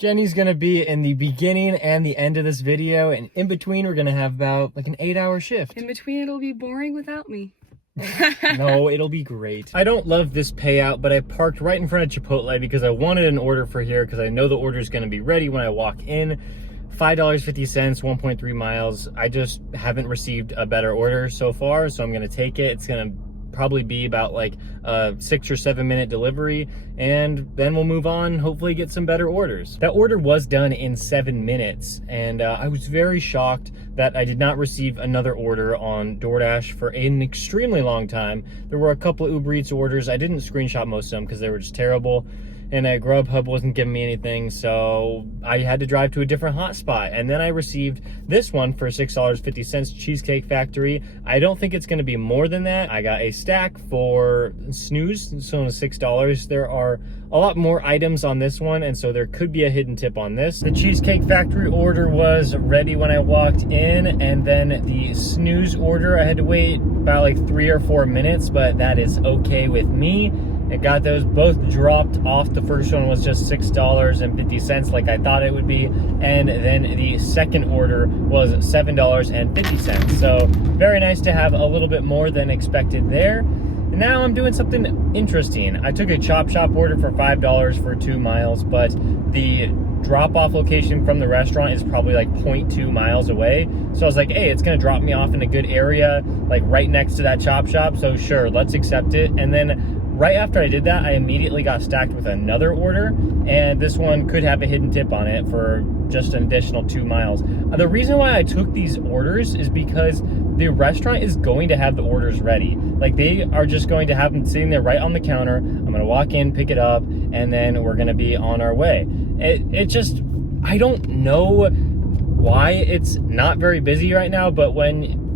Jenny's gonna be in the beginning and the end of this video, and in between we're gonna have about like an 8-hour shift. In between it'll be boring without me. No, it'll be great. I don't love this payout, but I parked right in front of Chipotle because I wanted an order for here because I know the order is gonna be ready when I walk in. $5.50, 1.3 miles. I just haven't received a better order so far, so I'm gonna take it. It's gonna probably be about like a 6 or 7 minute delivery, and then we'll move on, hopefully get some better orders. That order was done in 7 minutes, and I was very shocked that I did not receive another order on DoorDash for an extremely long time. There were a couple of Uber Eats orders. I didn't screenshot most of them because they were just terrible, and Grubhub wasn't giving me anything, so I had to drive to a different hotspot. And then I received this one for $6.50, Cheesecake Factory. I don't think it's gonna be more than that. I got a stack for snooze, so $6. There are a lot more items on this one, and so there could be a hidden tip on this. The Cheesecake Factory order was ready when I walked in, and then the snooze order, I had to wait about like 3 or 4 minutes, but that is okay with me. I got those both dropped off. The first one was just $6.50 like I thought it would be, and then the second order was $7.50. So very nice to have a little bit more than expected there. And now I'm doing something interesting. I took a Chop Shop order for $5 for 2 miles, but the drop-off location from the restaurant is probably like 0.2 miles away. So I was like, hey, it's gonna drop me off in a good area, like right next to that Chop Shop, so sure, let's accept it. And then right after I did that, I immediately got stacked with another order, and this one could have a hidden tip on it for just an additional 2 miles. The reason why I took these orders is because the restaurant is going to have the orders ready. Like, they are just going to have them sitting there right on the counter. I'm gonna walk in, pick it up, and then we're gonna be on our way. It just, I don't know why it's not very busy right now, but when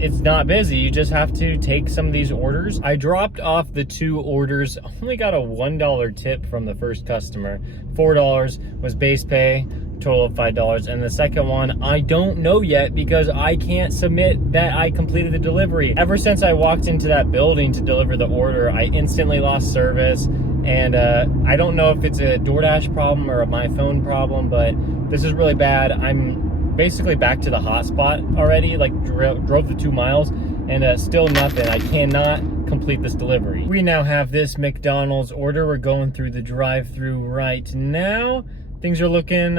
it's not busy, you just have to take some of these orders. I dropped off the 2 orders, only got a $1 tip from the first customer. $4 was base pay, total of $5. And the second one, I don't know yet because I can't submit that I completed the delivery. Ever since I walked into that building to deliver the order, I instantly lost service. And I don't know if it's a DoorDash problem or a my phone problem, but this is really bad. I'm basically back to the hotspot already, like drove the 2 miles, and still nothing. I cannot complete this delivery. We now have this McDonald's order. We're going through the drive-through right now. Things are looking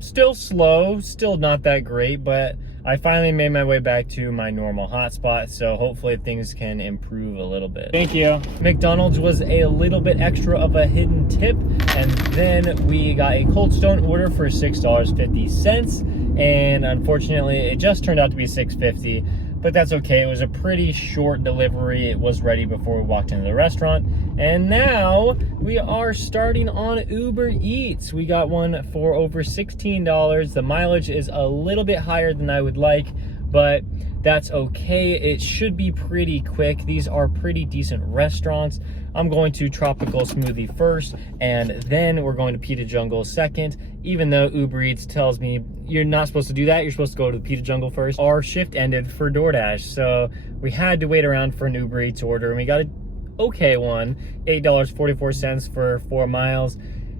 still slow, still not that great, but I finally made my way back to my normal hotspot, so hopefully things can improve a little bit. Thank you. McDonald's was a little bit extra of a hidden tip, and then we got a Cold Stone order for $6.50, and unfortunately it just turned out to be $6.50, but that's okay. It was a pretty short delivery. It was ready before we walked into the restaurant, and now we are starting on Uber Eats. We got one for over $16. The mileage is a little bit higher than I would like, but that's okay. It should be pretty quick. These are pretty decent restaurants. I'm going to Tropical Smoothie first, and then we're going to Pita Jungle second, even though Uber Eats tells me you're not supposed to do that. You're supposed to go to the Pita Jungle first. Our shift ended for DoorDash, so we had to wait around for an Uber Eats order, and we got an okay one, $8.44 for 4 miles.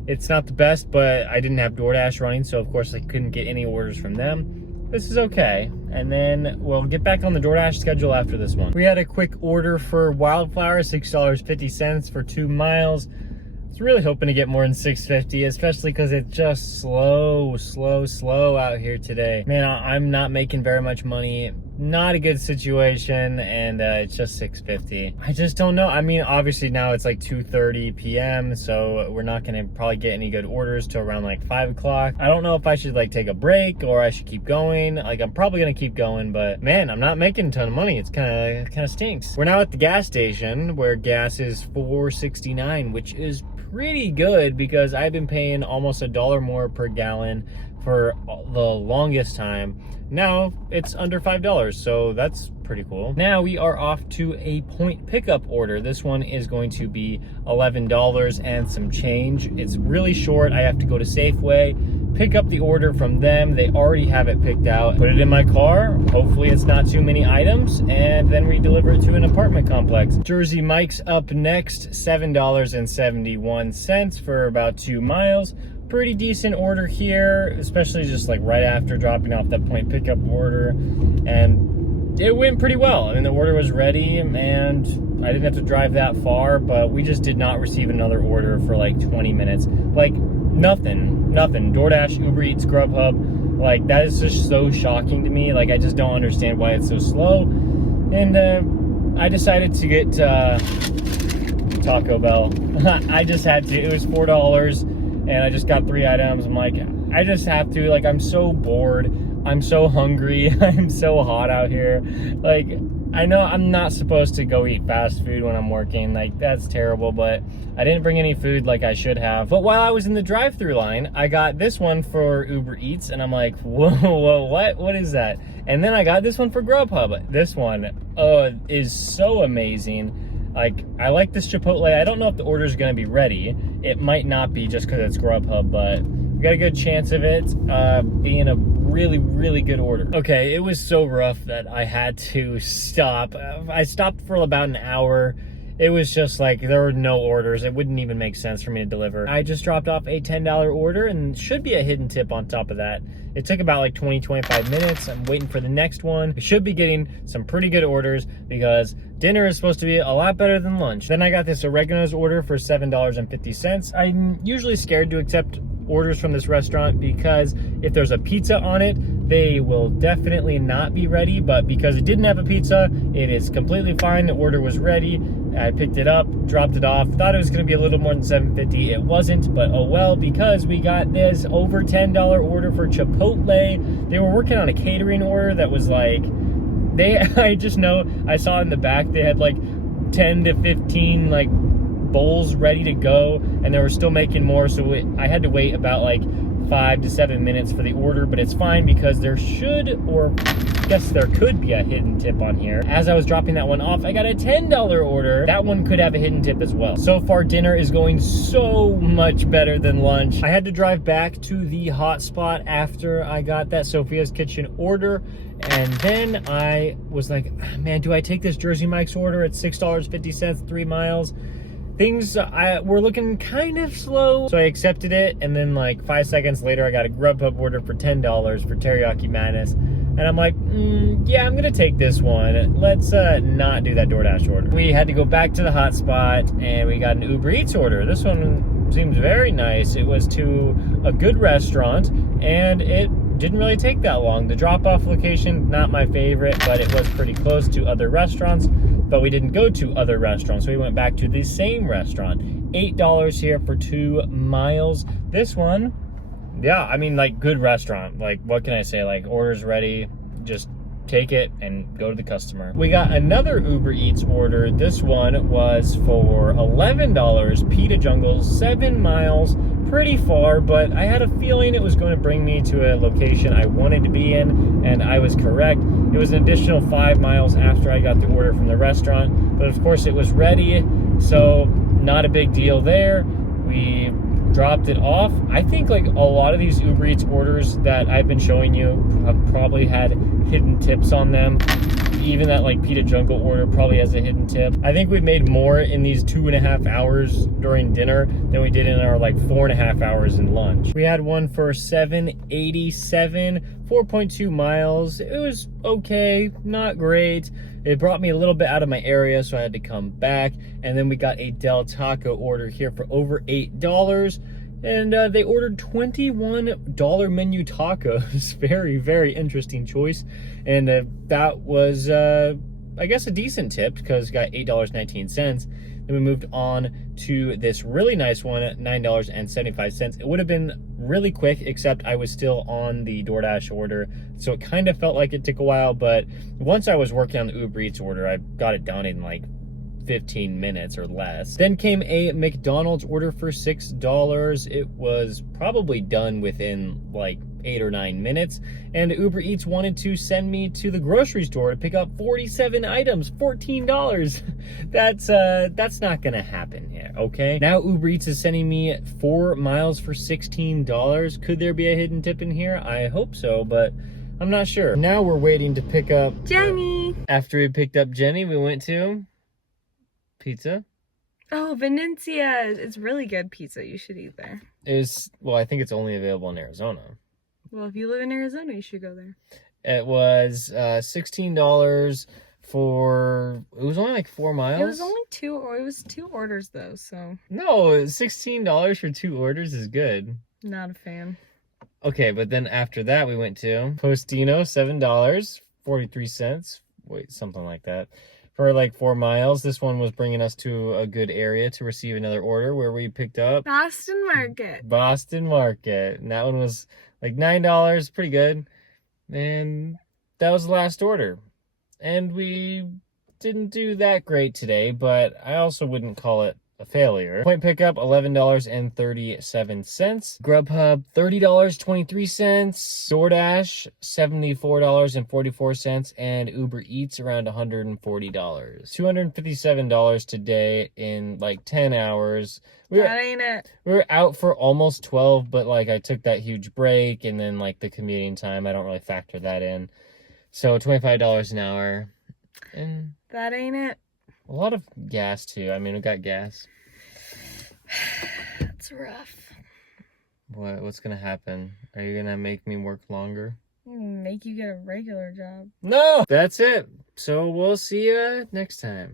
It's not the best, but I didn't have DoorDash running, so of course I couldn't get any orders from them. This is okay, and then we'll get back on the DoorDash schedule after this one. We had a quick order for Wildflower, $6.50 for 2 miles. I was really hoping to get more than $6.50, especially because it's just slow out here today. Man, I'm not making very much money. Not a good situation, and it's just $6.50. I just don't know. I mean, obviously now it's like 2:30 p.m., so we're not gonna probably get any good orders till around like 5 o'clock. I don't know if I should like take a break or I should keep going. Like, I'm probably gonna keep going, but man, I'm not making a ton of money. It's kind of stinks. We're now at the gas station where gas is $4.69, which is pretty good because I've been paying almost $1 more per gallon for the longest time. Now it's under $5, so that's pretty cool. Now we are off to a point pickup order. This one is going to be $11 and some change. It's really short. I have to go to Safeway, pick up the order from them. They already have it picked out, put it in my car. Hopefully it's not too many items, and then we deliver it to an apartment complex. Jersey Mike's up next, $7.71 for about 2 miles. pretty decent order here, especially just like right after dropping off that point pickup order, and it went pretty well. I mean, the order was ready and I didn't have to drive that far, but we just did not receive another order for like 20 minutes. Like nothing. DoorDash, UberEats, Grubhub, like that is just so shocking to me. Like I just don't understand why it's so slow. And I decided to get Taco Bell. I just had to. It was $4 and I just got 3 items. I'm like, I just have to. Like, I'm so bored. I'm so hungry. I'm so hot out here. Like, I know I'm not supposed to go eat fast food when I'm working. Like, that's terrible, but I didn't bring any food like I should have. But while I was in the drive-thru line, I got this one for Uber Eats, and I'm like, whoa, what is that? And then I got this one for Grubhub. This one is so amazing. Like, I like this Chipotle. I don't know if the order is going to be ready. It might not be just because it's Grubhub, but we got a good chance of it being a really good order. Okay, it was so rough that I had to stop. I stopped for about an hour. It was just like there were no orders. It wouldn't even make sense for me to deliver. I just dropped off a $10 order and should be a hidden tip on top of that. It took about like 20-25 minutes. I'm waiting for the next one. I should be getting some pretty good orders because dinner is supposed to be a lot better than lunch. Then I got this oregano's order for $7.50. I'm usually scared to accept orders from this restaurant because if there's a pizza on it, they will definitely not be ready, but because it didn't have a pizza, it is completely fine. The order was ready. I picked it up, dropped it off, thought it was gonna be a little more than $7.50. It wasn't, but oh well, because we got this over $10 order for Chipotle. They were working on a catering order that was like, I just know, I saw in the back, they had like 10 to 15 like bowls ready to go, and they were still making more, so I had to wait about like 5 to 7 minutes for the order, but it's fine because there should, or I guess there could be a hidden tip on here. As I was dropping that one off, I got a $10 order. That one could have a hidden tip as well. So far, dinner is going so much better than lunch. I had to drive back to the hotspot after I got that Sophia's Kitchen order, and then I was like, man, do I take this Jersey Mike's order at $6.50, 3 miles? Things were looking kind of slow, so I accepted it, and then like 5 seconds later I got a Grubhub order for $10 for Teriyaki Madness, and I'm like, yeah, I'm gonna take this one. Let's not do that DoorDash order. We had to go back to the hotspot and we got an Uber Eats order. This one seems very nice. It was to a good restaurant and it didn't really take that long. The drop-off location, not my favorite, but it was pretty close to other restaurants. But we didn't go to other restaurants, so we went back to the same restaurant. $8 here for 2 miles. This one, yeah, I mean, like, good restaurant. Like, what can I say? Like, order's ready, just take it and go to the customer. We got another Uber Eats order. This one was for $11, Pita Jungle, 7 miles, pretty far, but I had a feeling it was going to bring me to a location I wanted to be in, and I was correct. It was an additional 5 miles after I got the order from the restaurant, but of course it was ready, so not a big deal there. We dropped it off. I think like a lot of these Uber Eats orders that I've been showing you have probably had hidden tips on them. Even that like Pita Jungle order probably has a hidden tip. I think we made more in these 2.5 hours during dinner than we did in our like 4.5 hours in lunch. We had one for $7.87, 4.2 miles. It was okay, not great. It brought me a little bit out of my area, so I had to come back. And then we got a Del Taco order here for over $8. And they ordered $21 menu tacos. Very interesting choice. And that was, I guess, a decent tip because got $8.19. Then we moved on to this really nice one at $9.75. It would have been really quick, except I was still on the DoorDash order. So it kind of felt like it took a while, but once I was working on the Uber Eats order, I got it done in like 15 minutes or less. Then came a McDonald's order for $6. It was probably done within like 8 or 9 minutes, and Uber Eats wanted to send me to the grocery store to pick up 47 items, $14. That's not gonna happen here, okay? Now Uber Eats is sending me 4 miles for $16. Could there be a hidden tip in here? I hope so, but I'm not sure. Now we're waiting to pick up Jenny. After we picked up Jenny, we went to pizza. Oh, Venecia. It's really good pizza. You should eat there. Well, I think it's only available in Arizona. Well, if you live in Arizona, you should go there. It was $16 for, it was only like 4 miles. It was only two orders though, so No, $16 for 2 orders is good. not a fan. Okay, but then after that we went to Postino, $7.43. Wait, something like that. For like 4 miles. This one was bringing us to a good area to receive another order where we picked up Boston Market. Boston Market. And that one was like $9, pretty good. And that was the last order. And we didn't do that great today, but I also wouldn't call it a failure. Point pickup, $11.37. Grubhub, $30.23. DoorDash, $74.44. And UberEats, around $140. $257 today in like 10 hours. That ain't it. We were out for almost 12, but like I took that huge break and then like the commuting time, I don't really factor that in. So $25 an hour. And That ain't it. a lot of gas too. I mean, we got gas. It's rough. What's gonna happen? Are you gonna make me work longer? Make you get a regular job. No! That's it. So we'll see you next time.